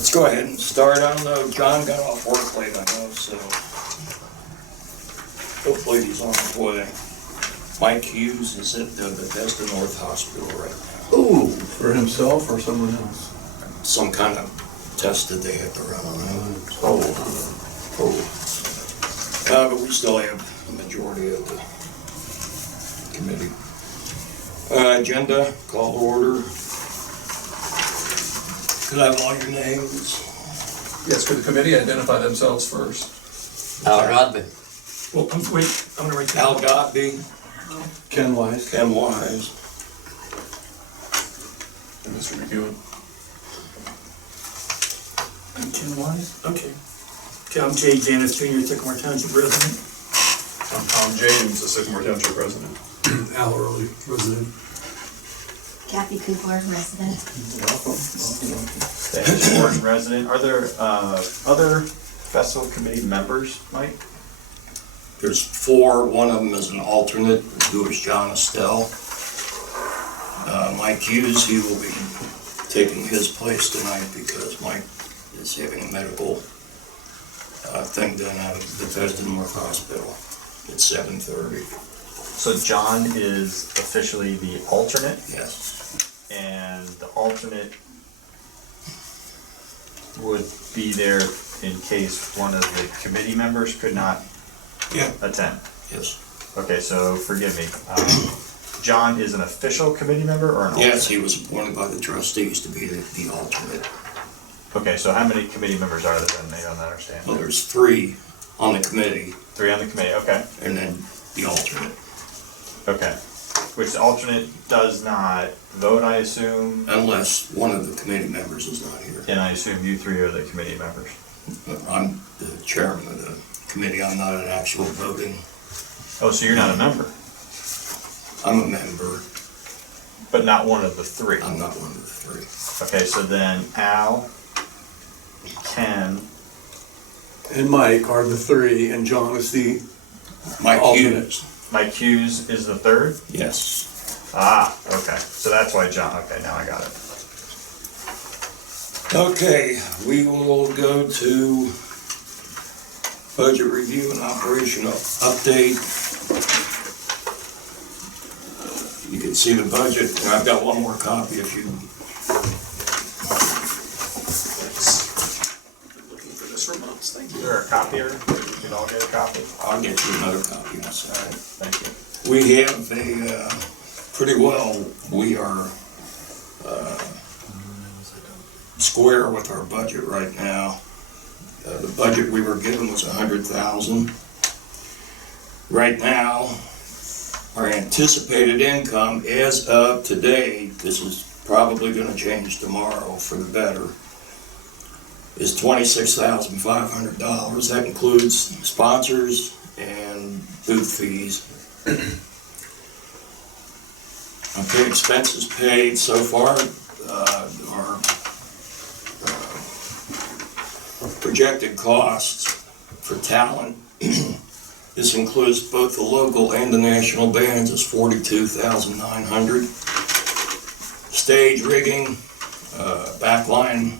Let's go ahead and start. I don't know, John got off work late, I know, so hopefully he's on his way. Mike Hughes is at the Bethesda North Hospital right now. Ooh, for himself or someone else? Some kind of test that they had to run on him. But we still have the majority of the committee. Agenda, call to order. Could I have all your names? Yes, could the committee identify themselves first? Al Rodby. Well, I'm gonna write that. Al Godby, Ken Wise. Ken Wise. And Mr. McEwen. I'm Ken Wise. Okay. Okay, I'm Jay Janis Jr., Sycamore Township resident. I'm Tom James, the Sycamore Township resident. Al Early, resident. Kathy Kugler, resident. Welcome. Warden resident. Are there other festival committee members, Mike? There's four. One of them is an alternate, who is John Estelle. Mike Hughes, he will be taking his place tonight because Mike is having a medical thing done out of Bethesda North Hospital at 7:30. So John is officially the alternate, Yes. and the alternate would be there in case one of the committee members could not Yeah. attend. Yes. Okay, so forgive me. John is an official committee member or an alternate? Yes, he was appointed by the trustees to be the alternate. Okay, so how many committee members are there then? Maybe I don't understand. Well, there's three on the committee, 3 on the committee, okay. and then the alternate. Okay. Which the alternate does not vote, I assume, Unless one of the committee members is not here. and I assume you 3 are the committee members. I'm the chairman of the committee. I'm not an actual voting. Oh, so you're not a member, I'm a member. but not one of the 3. I'm not one of the three. Okay, so then Al, Ken, And Mike are the three, and John is the Mike alternate. Hughes. Mike Hughes is the 3rd? Yes. Ah, okay, so that's why John, okay, now I got it. Okay, we will go to budget review and operational update. You can see the budget, and I've got one more copy if you. Looking for this for months, thank Is you. there a copier? We can all get a copy? I'll get you another copy in a Alright, second. thank you. We have pretty well, we are square with our budget right now. The budget we were given was $100,000. Right now, our anticipated income as of today, this is probably gonna change tomorrow for the better, is $26,500. That includes sponsors and booth fees. Okay, expenses paid so far are projected costs for talent. This includes both the local and the national bands is $42,900. Stage rigging, backline,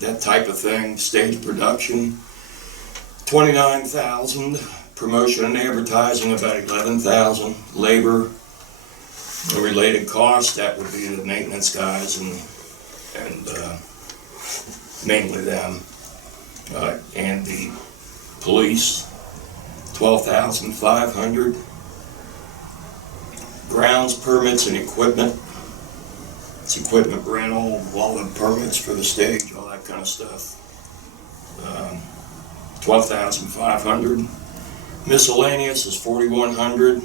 that type of thing, stage production, $29,000. Promotion and advertising, about $11,000. Labor, the related costs, that would be the maintenance guys and mainly them, and the police, $12,500. Grounds permits and equipment. It's equipment rental, all the permits for the stage, all that kind of stuff. $12,500. Miscellaneous is $4,100.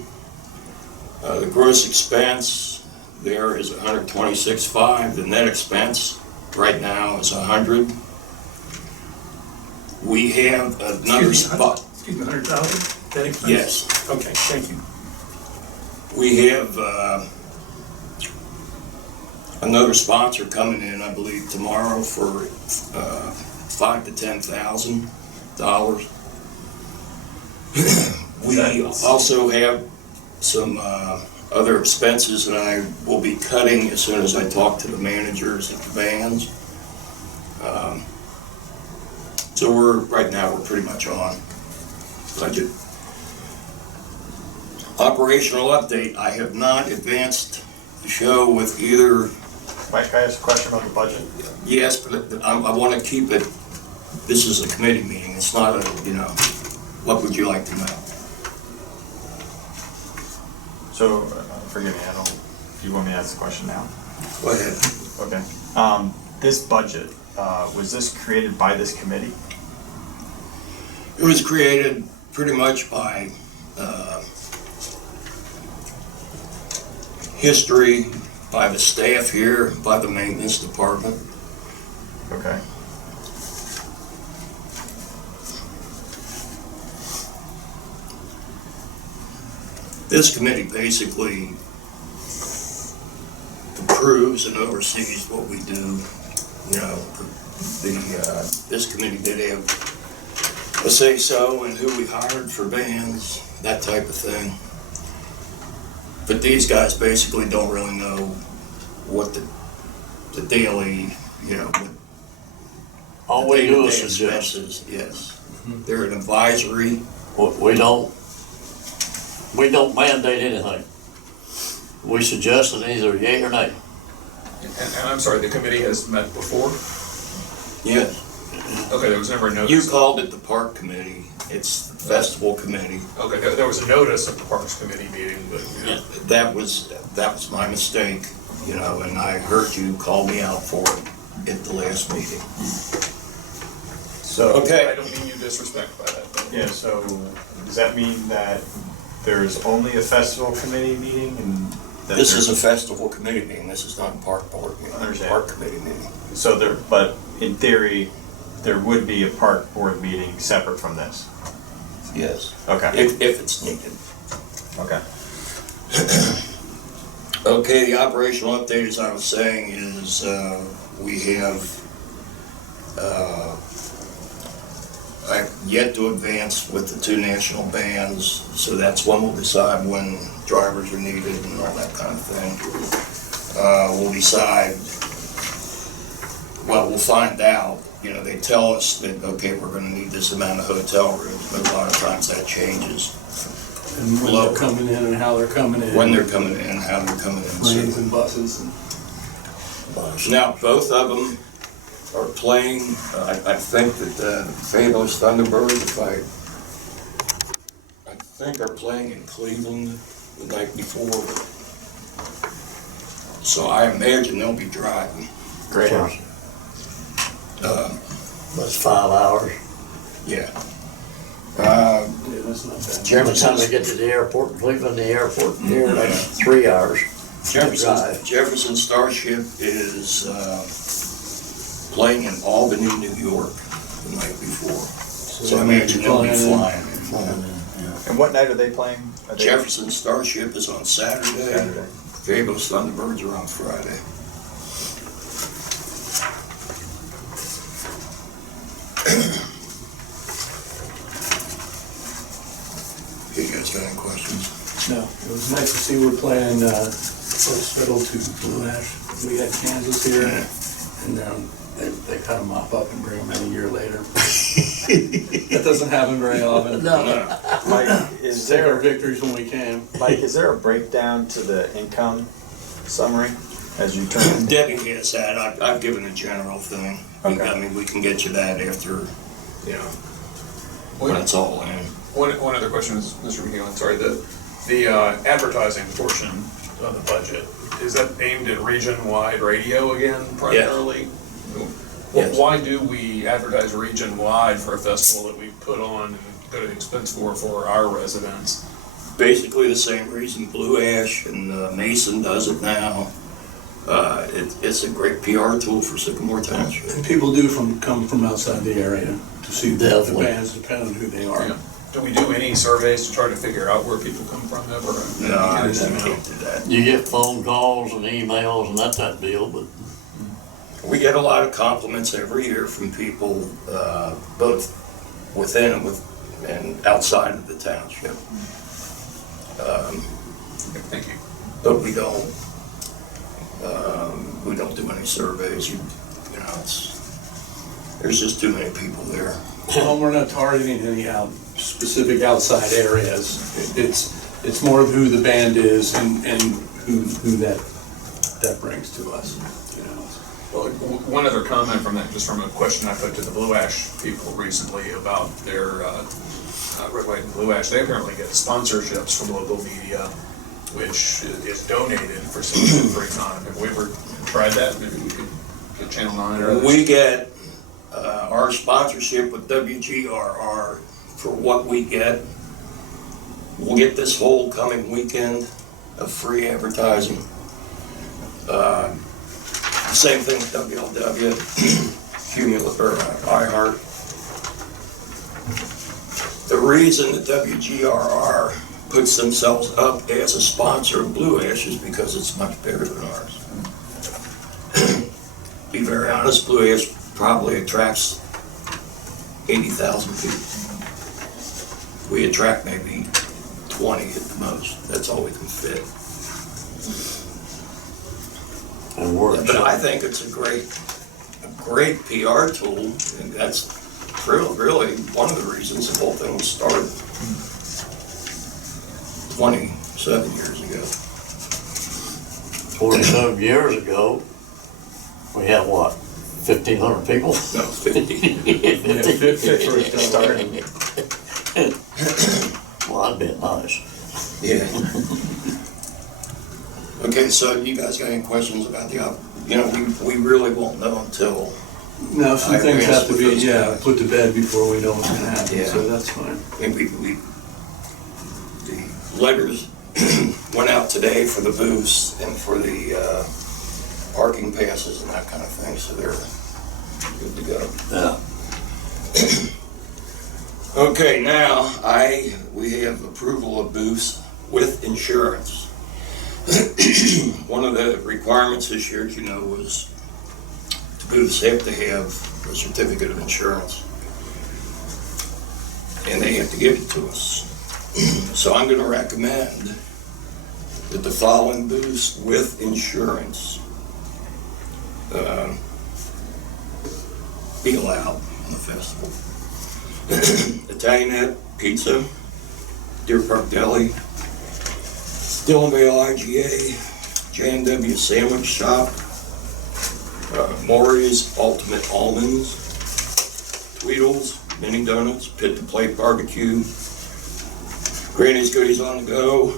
The gross expense there is $126,500. The net expense right now is $100,000. We have another spot. Excuse me, 100,000? That expense? Yes. Okay, thank you. We have another sponsor coming in, I believe, tomorrow for $5,000 to $10,000. We also have some other expenses that I will be cutting as soon as I talk to the managers of the bands. So right now, we're pretty much on budget. Operational update, I have not advanced the show with either. Mike, can I ask a question about the budget? Yes, but I want to keep it, this is a committee meeting, it's not a, what would you like to know? So, forgive me, if you want me to ask the question now? Go ahead. Okay. This budget, was this created by this committee? It was created pretty much by history, by the staff here, by the maintenance department. Okay. This committee basically approves and oversees what we do. This committee did have a say-so in who we hired for bands, that type of thing. But these guys basically don't really know what the daily, what All the we do is day-to-day suggest. expenses. Yes. They're an advisory. We don't mandate anything. We suggest it either yay or nay. And I'm sorry, the committee has met before? Yes. Okay, there was never a notice. You called it the park committee. It's the festival committee. Okay, there was a notice of the Parks Committee meeting, but, That was my mistake, and I heard you call me out for it at the last meeting. So, Okay. I don't mean you disrespect by that. But yeah, so does that mean that there's only a festival committee meeting and that This is a there's- festival committee meeting. This is not a park board meeting. Understand. Park committee meeting. So but in theory, there would be a park board meeting separate from this? Yes. Okay. If it's needed. Okay. Okay, the operational update, as I was saying, is we have I've yet to advance with the two national bands, so that's when we'll decide when drivers are needed and all that kind of thing. We'll decide, we'll find out. They tell us that, okay, we're gonna need this amount of hotel rooms, but a lot of times that changes. And when they're coming in and how they're coming in. When they're coming in, how they're coming in. Planes and buses and. Now, both of them are playing, I think that the Fabulous Thunderbirds, I think are playing in Cleveland the night before. So I imagine they'll be driving. Great. That's 5 hours. Yeah. Yeah, that's not bad. By the time Jefferson, they get to the airport in Cleveland, the airport here, that's 3 hours. Jefferson Starship is playing in Albany, New York the night before. So I imagine they'll be flying. And what night are they playing? Are they- Jefferson Starship is on Saturday. Saturday. Fabulous Thunderbirds are on Friday. You guys got any questions? No, it was nice to see we're playing first fiddle to Blue Ash. We had Kansas here, and they kind of mop up and bring them in a year later. That doesn't happen very often. No. Mike, is Take our there, victories when we can. Mike, is there a breakdown to the income summary as you turn? Debbie has that. I've given a general thing. Okay. I mean, we can get you that after, when One it's all in. other question is, Mr. McGill, sorry, the advertising portion of the budget, is that aimed at region-wide radio again primarily? Yes. Why do we advertise region-wide for a festival that we put on and go to the expense for our residents? Basically the same reason Blue Ash and Mason does it now. It's a great PR tool for Sycamore Township. And people do come from outside the area to see the Definitely. bands, depending on who they are. Yeah. Do we do any surveys to try to figure out where people come from ever? No, I can't do that. You get phone calls and emails and that type of deal, but We get a lot of compliments every year from people, both within and outside of the township. Thank you. But we don't do any surveys. There's just too many people there. Well, we're not targeting any specific outside areas. It's more of who the band is and who that brings to us, you know. Well, one other comment from that, just from a question I put to the Blue Ash people recently about their Red, White, and Blue Ash. They apparently get sponsorships from local media, which is donated for some of the free time. Have we ever tried that? Maybe we could get Channel 9 or others. We get our sponsorship with WGRR for what we get. We'll get this whole coming weekend of free advertising. Same thing with WLW, iHeart. The reason that WGRR puts themselves up as a sponsor of Blue Ash is because it's much bigger than ours. Be very honest, Blue Ash probably attracts 80,000 people. We attract maybe 20 at the most. That's all we can fit. But I think it's a great PR tool, and that's really one of the reasons the whole thing was started 27 years ago. 27 years ago, we had what, 1,500 people? No, 50. Well, that'd be nice. Yeah. Okay, so you guys got any questions about we really won't know until. No, some I things agree have to with be, those guys. put to bed before we know what's gonna happen, Yeah. so that's fine. And the letters went out today for the booths and for the parking passes and that kind of thing, so they're good to go. Yeah. Okay, now we have approval of booths with insurance. One of the requirements this year, was the booths have to have a certificate of insurance. And they have to give it to us. So I'm gonna recommend that the following booths with insurance be allowed on the festival. Italianette Pizza, Deer Park Deli, Dillonvale IGA, J&W Sandwich Shop, Maury's Ultimate Almonds, Tweedles, Mini Donuts, Pit to Plate Barbecue, Granny's Goodies on the Go,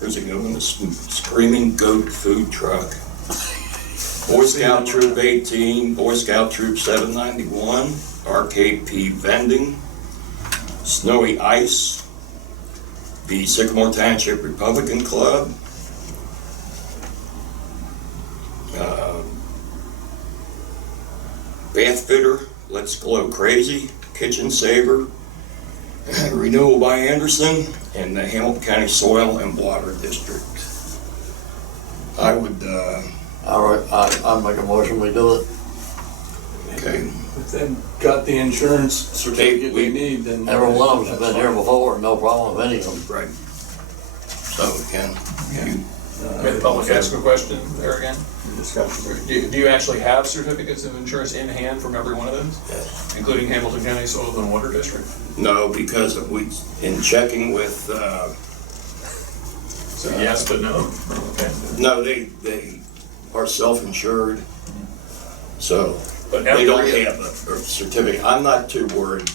there's a good one, the Screaming Goat Food Truck, Boy Scout Troop 18, Boy Scout Troop 791, Arcade P Vending, Snowy Ice, the Sycamore Township Republican Club, Bath Fitter, Let's Glow Crazy, Kitchen Saver, Renewal by Anderson, and the Hamilton County Soil and Water District. I would, All right, I'll make a motion, we do it. okay, If they've got the insurance certificate they need, then. Every one of them's been here before, no problem with any of them. right. So we can, May the public ask a question there again? Discussion. Do you actually have certificates of insurance in hand from every one of those, including Hamilton County Soil and Water District? no, because in checking with, So yes, but no? Okay. no, they are self-insured, so But they don't every- have a certificate. I'm not too worried,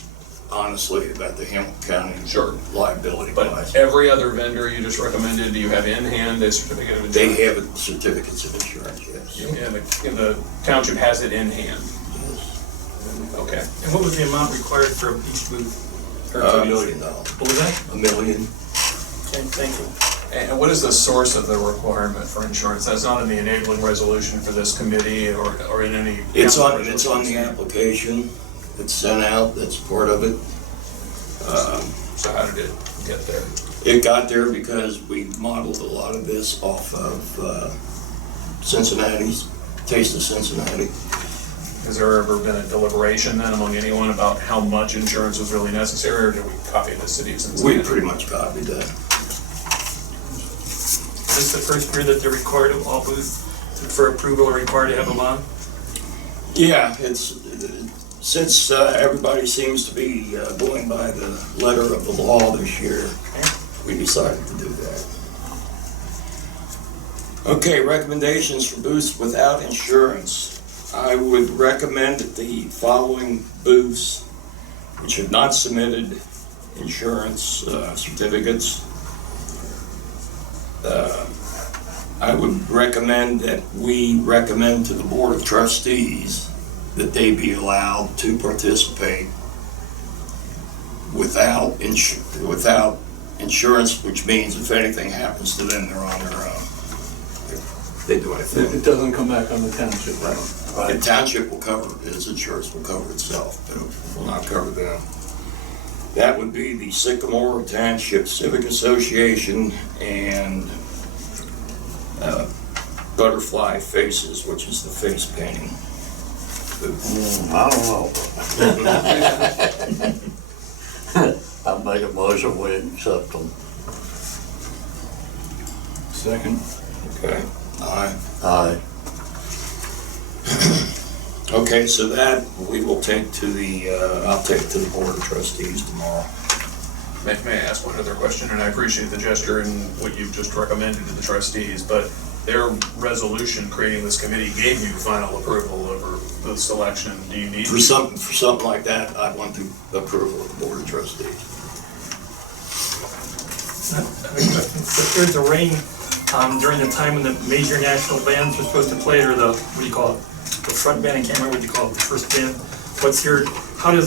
honestly, about the Hamilton County Sure. liability But wise. every other vendor you just recommended, do you have in hand a certificate of insurance? They have certificates of insurance, yes. And the township has it in hand? Okay. And what was the amount required for each booth? $1 million. What was that? $1 million. Okay, thank you. And what is the source of the requirement for insurance? That's not in the enabling resolution for this committee or in any. It's on council the resolution? application. It's sent out. That's part of it. So how did it get there? It got there because we modeled a lot of this off of Cincinnati's Taste of Cincinnati. Has there ever been a deliberation then among anyone about how much insurance was really necessary, or did we copy the city of Cincinnati? We pretty much copied that. Is this the first year that they're required of all booths for approval are required to have a bond? Yeah, since everybody seems to be going by the letter of the law this year, we decided to do that. Okay, recommendations for booths without insurance. I would recommend that the following booths, which have not submitted insurance certificates, I would recommend that we recommend to the Board of Trustees that they be allowed to participate without insurance, which means if anything happens to them, they're on their own. They do what It doesn't come back on the township. The township will cover, its insurance will cover itself, but it will not cover them. That would be the Sycamore Township Civic Association and Butterfly Faces, which is the face painting. I don't know. I'll make a motion, we accept them. Second. Okay, aye. Aye. Okay, so that we will take to the, I'll take to the Board of Trustees tomorrow. May I ask one other question? And I appreciate the gesture and what you've just recommended to the trustees, but their resolution creating this committee gave you final approval over the selection. Do you need? For something like that, I want the approval of the Board of Trustees. I have a question. If there's a rain during the time when the major national bands are supposed to play, or the, what do you call it? The front band, I can't remember what you call it, the first band. How does that